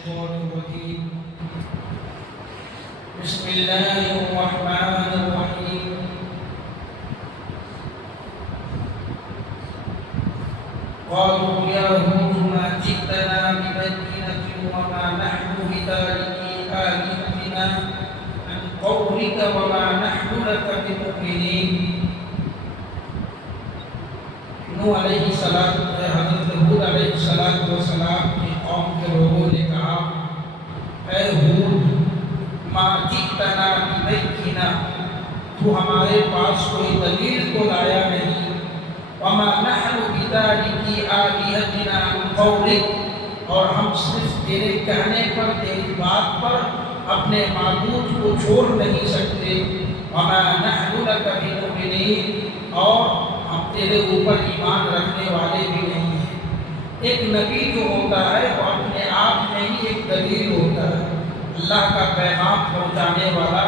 الشيطان الرجيم بسم الله الرحمن الرحيم قالوا يا هود ما جئتنا ببينة وما نحن بتاركي آلهتنا عن قولك وما نحن لك بمؤمنين. نوح علیہ السلام حضرت ہود علیہ السلام کی قوم کے لوگوں نے کہا اے ہود ما جئتنا ببینا، تو ہمارے پاس کوئی دلیل تو لایا نہیں، وما نحن بتارکی آلہتنا عن قولک، اور ہم صرف تیرے کہنے پر تیری بات پر اپنے معبود کو چھوڑ نہیں سکتے، وما نحن لک بمؤمنین، اور ہم تیرے اوپر ایمان رکھنے والے بھی نہیں ہیں۔ ایک نبی جو ہوتا ہے وہ اپنے آپ میں ہی ایک دلیل ہوتا ہے، اللہ کا پیغام پہنچانے والا،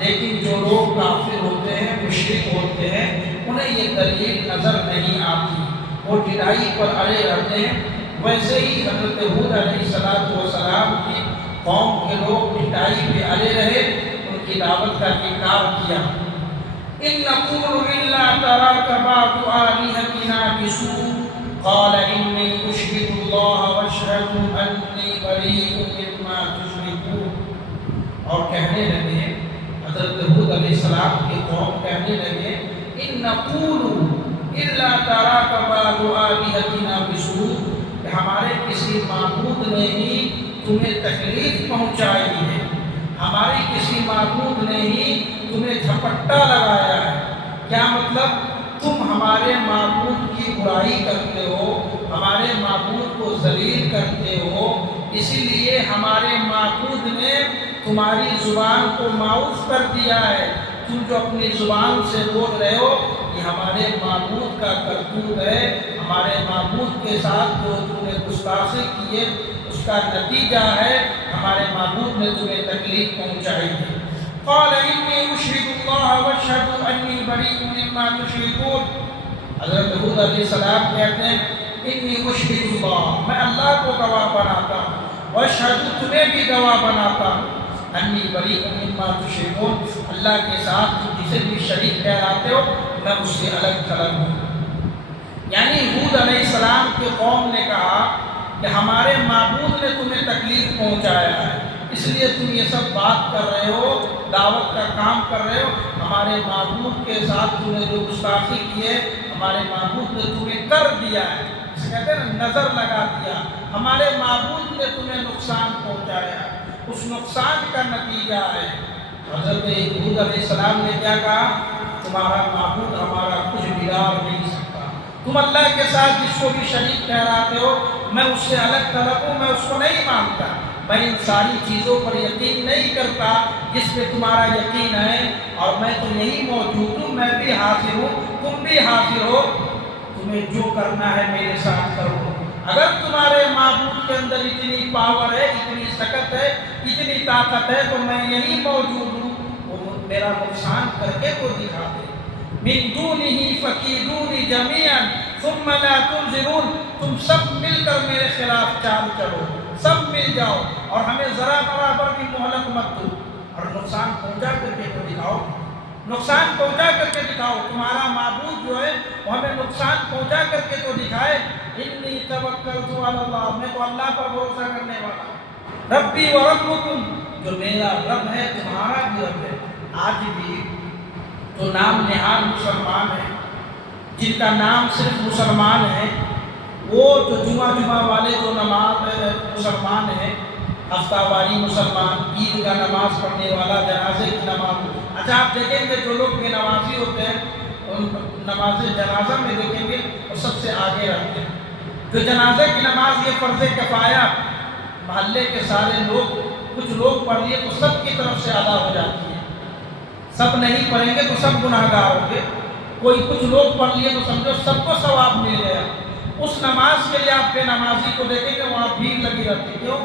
لیکن جو لوگ کافر ہوتے ہیں، مشرک ہوتے ہیں، انہیں یہ دلیل نظر نہیں آتی، وہ ڈھائی پر اڑے رہتے ہیں۔ ویسے ہی حضرت ہود علیہ السلام کی قوم کے لوگ ڈھائی پہ اڑے رہے، ان کی دعوت کا انکار کیا۔ إن نقول إلا تراك بعض آلهتنا بسوء قال إني أشهد الله وأشهد أني بريء مما تشركون، اور کہنے لگے حضرت ہود علیہ السلام کی قوم کہنے لگے إن نقول إلا تراك بعض آلهتنا بسوء، کہ ہمارے کسی معبود نے ہی تمہیں تکلیف پہنچائی ہے، ہماری کسی معبود نے ہی تمہیں جھپٹا لگایا ہے۔ کیا مطلب؟ تم ہمارے معبود کی برائی کرتے ہو، ہمارے معبود کو ذلیل کرتے ہو، اسی لیے ہمارے معبود نے تمہاری زبان کو معاف کر دیا ہے۔ تم جو اپنی زبان سے بول رہے ہو یہ ہمارے معبود کا کرتوت ہے، ہمارے معبود کے ساتھ جو تم نے گستاخی کی ہے اس کا نتیجہ ہے، ہمارے معبود نے تمہیں تکلیف پہنچائی ہے۔ قال انی اشہد اللہ واشہد انی بریء مما تشرکون، حضرت ہود علیہ السلام کہتے ہیں انی اشہد اللہ، میں اللہ کو گواہ بناتا ہوں، واشہد تمہیں بھی گواہ بناتا ہوں، انی بریء مما تشرکون، اللہ کے ساتھ تم جسے بھی شریک ٹھہراتے ہو میں اس سے الگ تھلگ ہوں۔ یعنی ہود علیہ السلام کی قوم نے کہا کہ ہمارے معبود نے تمہیں تکلیف پہنچایا ہے، اس لیے تم یہ سب بات کر رہے ہو، دعوت کا کام کر رہے ہو، ہمارے معبود کے ساتھ تم نے جو گستاخی کی ہے ہمارے معبود نے تمہیں کر دیا ہے، اسے کہتے ہیں نا نظر لگا دیا، ہمارے معبود نے تمہیں نقصان پہنچایا، اس نقصان کا نتیجہ ہے۔ حضرت ہود علیہ السلام نے کیا کہا؟ تمہارا معبود ہمارا کچھ بگاڑ نہیں سکتا، تم اللہ کے ساتھ جس کو بھی شریک ٹھہراتے ہو میں اس سے الگ تھلگ ہوں، میں اس کو نہیں مانتا، میں ان ساری چیزوں پر یقین نہیں کرتا جس پہ تمہارا یقین ہے، اور میں تو یہی موجود ہوں، میں بھی حاضر ہوں، تم بھی حاضر ہو، تمہیں جو کرنا ہے میرے ساتھ کرو۔ اگر تمہارے معبود کے اندر اتنی پاور ہے، اتنی طاقت ہے، اتنی طاقت ہے تو میں یہی موجود ہوں، وہ میرا نقصان کر کے تو دکھا دے۔ من دونہ فکیدونی جمیعا ثم لا تنظرون، تم سب مل کر میرے خلاف چال چلو، سب مل جاؤ اور ہمیں ذرا برابر بھی مہلت مت دو، اور نقصان پہنچا کر کے تو دکھاؤ، نقصان پہنچا کر کے دکھاؤ، تمہارا معبود جو ہے وہ ہمیں نقصان پہنچا کر کے تو دکھائے۔ انی توکلت علی اللہ، میں تو اللہ پر بھروسہ کرنے والا ہوں، ربی و ربکم، جو میرا رب ہے تمہارا بھی رب ہے۔ آج بھی جو نام نہاد مسلمان ہیں، جن کا نام صرف مسلمان ہے، وہ جو جمعہ والے جو نماز مسلمان ہیں، ہفتہ واری مسلمان، عید کا نماز پڑھنے والا، جنازے کی نماز، اچھا آپ دیکھیں گے جو لوگ بے نمازی ہوتے ہیں ان نماز جنازہ میں دیکھیں گے وہ سب سے آگے رہتے ہیں۔ جو جنازے کی نماز یہ فرض کفایہ، محلے کے سارے لوگ کچھ لوگ پڑھ لیے تو سب کی طرف سے ادا ہو جاتی ہے، سب نہیں پڑھیں گے تو سب گناہ گار ہوں گے، کوئی کچھ لوگ پڑھ لیے تو سمجھو سب کو ثواب مل گیا۔ اس نماز کے لیے آپ بے نمازی کو دیکھیں گے وہاں بھیڑ لگی رہتی ہے، کیوں؟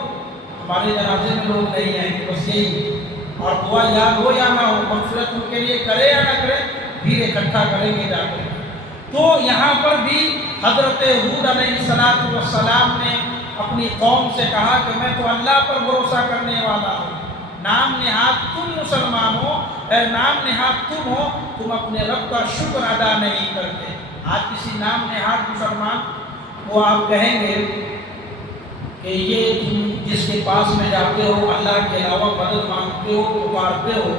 ہمارے جنازے میں لوگ نہیں آئیں گے، بس یہی، اور دعا یاد ہو یا نہ ہو، مغفرت ان کے لیے کرے یا نہ کرے، بھیڑ اکٹھا کریں گے جا کر۔ تو یہاں پر بھی حضرت ہود علیہ السلام نے اپنی قوم سے کہا کہ میں تو اللہ پر بھروسہ کرنے والا ہوں، نام نہاد تم مسلمان ہو، نام نہاد تم ہو، تم اپنے رب کا شکر ادا نہیں کرتے۔ آج کسی نام نہاد مسلمان کو آپ کہیں گے کہ یہ تم جس کے پاس میں جاتے ہو اللہ کے علاوہ مدد مانگتے ہو، پکارتے ہو،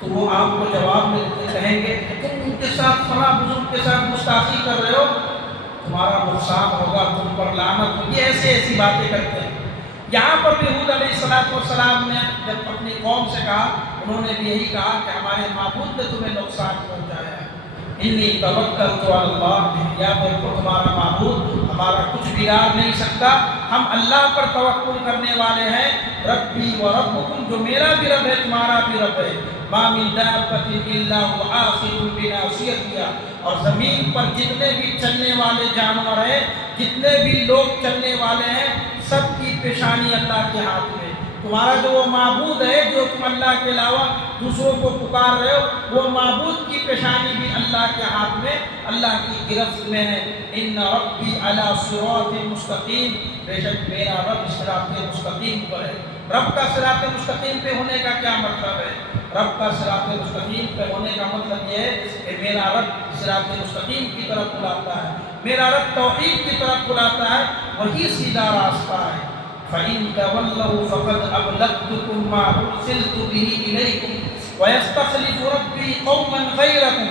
تو وہ آپ کو جواب میں کہیں گے کہ تم ان کے ساتھ فلاں بزرگ کے ساتھ گستاخی کر رہے ہو، تمہارا نقصان ہوگا، تم پر لعنت ہوگی، ایسی باتیں کرتے ہیں۔ یہاں پر بھی حود علیہ السلام نے جب اپنی قوم سے کہا، انہوں نے بھی یہی کہا کہ ہمارے معبود نے تمہیں نقصان پہنچایا ہے، انی توکلت علی اللہ، یا بالکل تمہارا معبود ہمارا کچھ بگاڑ نہیں سکتا، ہم اللہ پر توکل کرنے والے ہیں، ربی و ربکم، جو میرا بھی رب ہے تمہارا بھی رب ہے، ما من دابۃ الا هو آخذ بناصیتها، اور زمین پر جتنے بھی چلنے والے جانور ہیں، جتنے بھی لوگ چلنے والے ہیں، سب کی پیشانی اللہ کے ہاتھ میں۔ تمہارا جو وہ معبود ہے جو تم اللہ کے علاوہ دوسروں کو پکار رہے ہو، وہ معبود کی پیشانی بھی اللہ کے ہاتھ میں، اللہ کی گرفت میں ہے۔ ان ربی علی صراط مستقیم، بے شک میرا رب صراط مستقیم پر ہے۔ رب کا صراط مستقیم پہ ہونے کا کیا مطلب ہے؟ رب کا صراط مستقیم پہ ہونے کا مطلب یہ ہے کہ میرا رب صراط مستقیم کی طرف بلاتا ہے، میرا رب توحید کی طرف بلاتا ہے، وہی سیدھا راستہ ہے۔ فَإِن تَوَلَّوْا فَقَدْ أَبْلَغْتُكُم مَّا أُرْسِلْتُ بِهِ إِلَيْكُمْ وَيَسْتَخْلِفُ رَبِّي قَوْمًا غَيْرَكُمْ،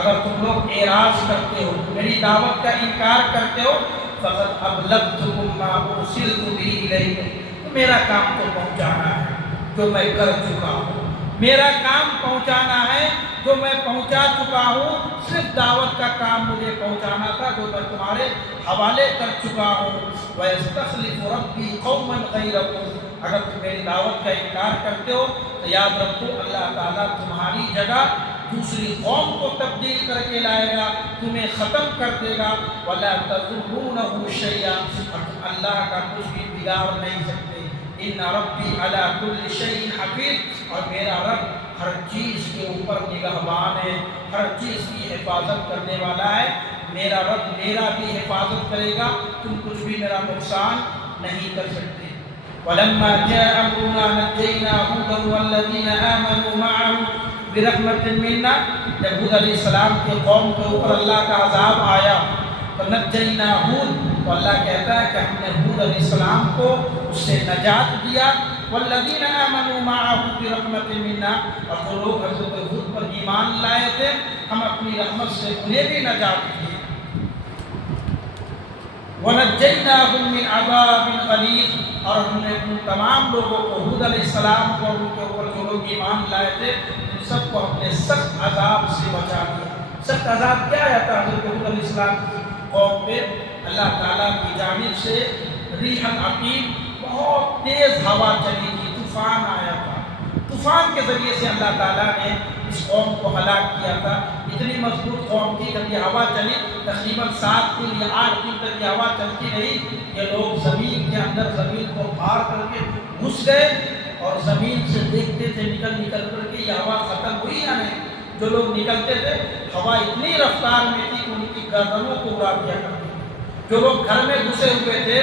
اگر تم لوگ اعراض کرتے ہو، میری دعوت کا انکار کرتے ہو، فَقَدْ أَبْلَغْتُكُم مَّا أُرْسِلْتُ بِهِ إِلَيْكُمْ، تو میرا کام تو پہنچانا ہے جو میں کر چکا ہوں، میرا کام پہنچانا ہے جو میں پہنچا چکا ہوں، صرف دعوت کا کام مجھے پہنچانا تھا جو میں تمہارے حوالے کر چکا ہوں۔ وَيَسْتَخْلِفُ رَبِّي قَوْمًا غَيْرَكُمْ، اگر تم میری دعوت کا انکار کرتے ہو تو یاد رکھو اللہ تعالیٰ تمہاری جگہ دوسری قوم کو تبدیل کر کے لائے گا، تمہیں ختم کر دے گا۔ وَلَا تَضُرُّونَهُ شَيْئًا، اور اللہ کا کچھ بھی بگاڑ نہیں سکتے۔ ان ربی علی کل شیء حفیظ، اور میرا رب ہر چیز کے اوپر نگہبان ہے، ہر چیز کی حفاظت کرنے والا ہے۔ میرا رب میرا بھی حفاظت کرے گا، تم کچھ بھی میرا نقصان نہیں کر سکتے۔ وَلَمَّا جَاءَ أَمْرُنَا نَجَّيْنَا هُودًا وَالَّذِينَ آمَنُوا مَعَهُ بِرَحْمَةٍ مِنَّا، جب ہود علیہ السلام کے قوم کے اوپر اللہ کا عذاب آیا تو نجینا ہود، تو اللہ کہتا ہے کہ ہم نے ہود علیہ السلام کو اس سے نجات دیا، والذین آمنوا معه برحمت منا، اور جو لوگ حضرت ہود پر ایمان لائے تھے ہم اپنی رحمت سے انہیں بھی نجات دیے۔ وَنَجَّيْنَاهُمْ مِنْ عَذَابٍ غَلِيظٍ، اور ہم نے ان تمام لوگوں کو، ہود علیہ السلام کو اور ان کے اوپر جو لوگ ایمان لائے تھے، ان سب کو اپنے سخت عذاب سے بچا دیا۔ سخت عذاب کیا آیا تھا حضرت ہود علیہ السلام کی قوم پہ؟ اللہ تعالیٰ کی جانب سے ریح عقیم، بہت تیز ہوا چلی تھی، طوفان آیا تھا، طوفان کے ذریعے سے اللہ تعالیٰ نے اس قوم کو ہلاک کیا تھا۔ اتنی مضبوط قوم تھی، جب یہ ہوا چلی تقریباً 7 دن یا 8 دن تک یہ ہوا چلتی رہی، یہ لوگ زمین کے اندر زمین کو پار کر کے گھس گئے اور زمین سے دیکھتے تھے نکل کر کے یہ ہوا ختم ہوئی یا نہیں۔ جو لوگ نکلتے تھے ہوا اتنی رفتار میں تھی کہ ان کی گردنوں کو اڑا دیا کرتی تھی۔ جو لوگ گھر میں گھسے ہوئے تھے،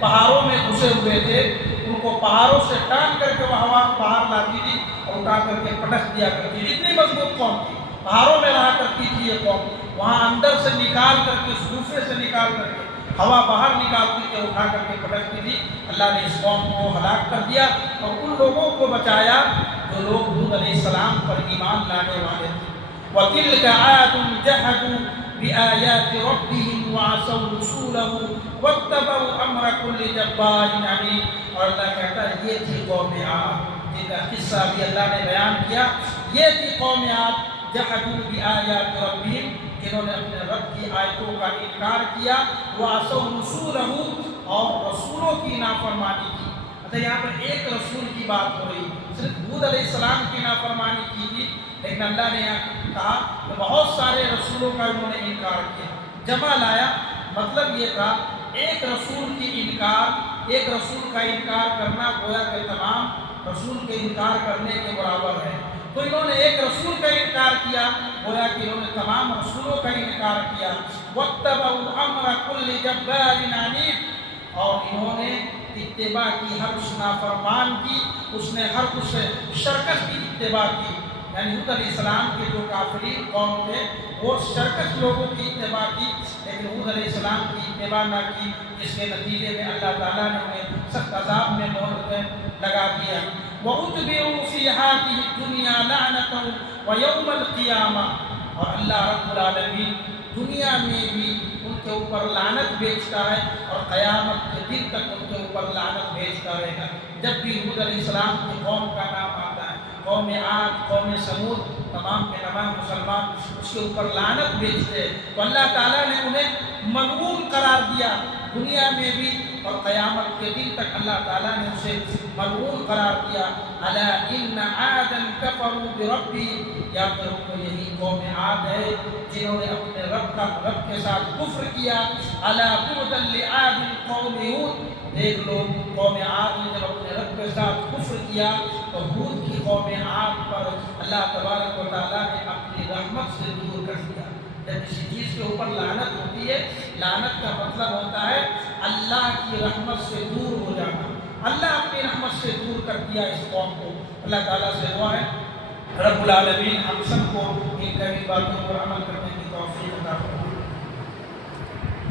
پہاڑوں میں گھسے ہوئے تھے، ان کو پہاڑوں سے ٹان کر کے وہ ہوا باہر لاتی تھی اور اٹھا کر کے پٹک دیا کرتی تھی۔ اتنی مضبوط قوم تھی، پہاڑوں میں رہا کرتی تھی یہ قوم، وہاں اندر سے نکال کر کے، اس دوسرے سے نکال کر کے ہوا باہر نکالتی تھی، اٹھا کر کے پٹکتی تھی۔ اللہ نے اس قوم کو ہلاک کر دیا اور ان لوگوں کو بچایا جو لوگ ہود علیہ السلام پر ایمان لانے والے تھے۔ وَتِلْكَ عَادٌ جَحَدُوا بِآيَاتِ رَبِّهِمْ وَعَصَوْا رُسُولَهُ وَاتَّبَعُوا أَمْرَ كُلِّ جَبَّارٍ عَنِيدٍ، اور اللہ کہتا ہے یہ تھی قوم عاد، جن کا قصہ بھی اللہ نے بیان کیا۔ یہ تھی قوم عاد، جَحَدُوا بِآيَاتِ رَبِّهِمْ، جنہوں نے اپنے رب کی آیتوں کا انکار کیا، وَعَصَوْا رُسُولَهُ، اور رسولوں کی نافرمانی کی۔ اچھا یہاں پر ایک رسول کی بات ہو رہی، صرف ہود علیہ السلام کی نافرمانی کی تھی، لیکن اللہ نے یہاں کہا کہ بہت سارے رسولوں کا انہوں نے انکار کیا، جمع لایا۔ مطلب یہ تھا ایک رسول کی انکار، ایک رسول کا انکار کرنا گویا کہ تمام رسول کے انکار کرنے کے برابر ہے۔ تو انہوں نے ایک رسول کا انکار کیا، گویا کہ انہوں نے تمام رسولوں کا انکار کیا۔ وَاتَّبَعُوا أَمْرَ كُلِّ جَبَّارٍ عَنِيدٍ، اور انہوں نے اتباع کی، ہر اس نافرمان کی، اس نے ہر اس شرکت کی اتباع کی. یعنی حود علیہ السلام کے جو کافرین قوم تھے وہ شرکت لوگوں کی اتباع کی، لیکن حود علیہ السلام کی اتباع نہ کی، جس کے نتیجے میں اللہ تعالیٰ نے انہیں سخت عذاب میں مہلت لگا دیا. وَأُتْبِعُوا فِي هَٰذِهِ الدُّنْيَا لَعْنَةً وَيَوْمَ الْقِيَامَةِ، اور اللہ رب العالمین دنیا میں بھی ان کے اوپر لعنت بھیجتا ہے اور قیامت کے دن تک ان کے اوپر لعنت بھیجتا رہے گا. جب بھی حود علیہ السلام کی قوم کا نام آتا ہے، قوم عاد، قوم ثمود، تمام کے تمام مسلمان اس کے اوپر لعنت بھیجتے ہیں، تو اللہ تعالیٰ نے انہیں ملعون قرار دیا دنیا میں بھی، اور قیامت کے دن تک اللہ تعالیٰ نے اسے ملعون قرار دیا. الا ان عادا کفروا بربهم، یا پھر یہی قوم عاد ہے جنہوں نے اپنے رب کے ساتھ کفر کیا. الا بعدا لعاد قوم ہود، دیکھ لو قوم عاد نے جب اپنے رب کے ساتھ کفر کیا تو ہود کی قوم عاد پر اللہ تبارک و تعالیٰ نے اپنی رحمت سے دور کر دیا. جب کسی چیز کے اوپر لعنت ہوتی ہے، لعنت کا مطلب ہوتا ہے اللہ کی رحمت سے دور ہو جانا. اللہ اپنی رحمت سے دور کر دیا اس قوم کو. اللہ تعالیٰ سے دعا ہے رب العالمین ہم سب کو ان کئی باتوں پر عمل کرنے کی توفیق عطا فرمائے.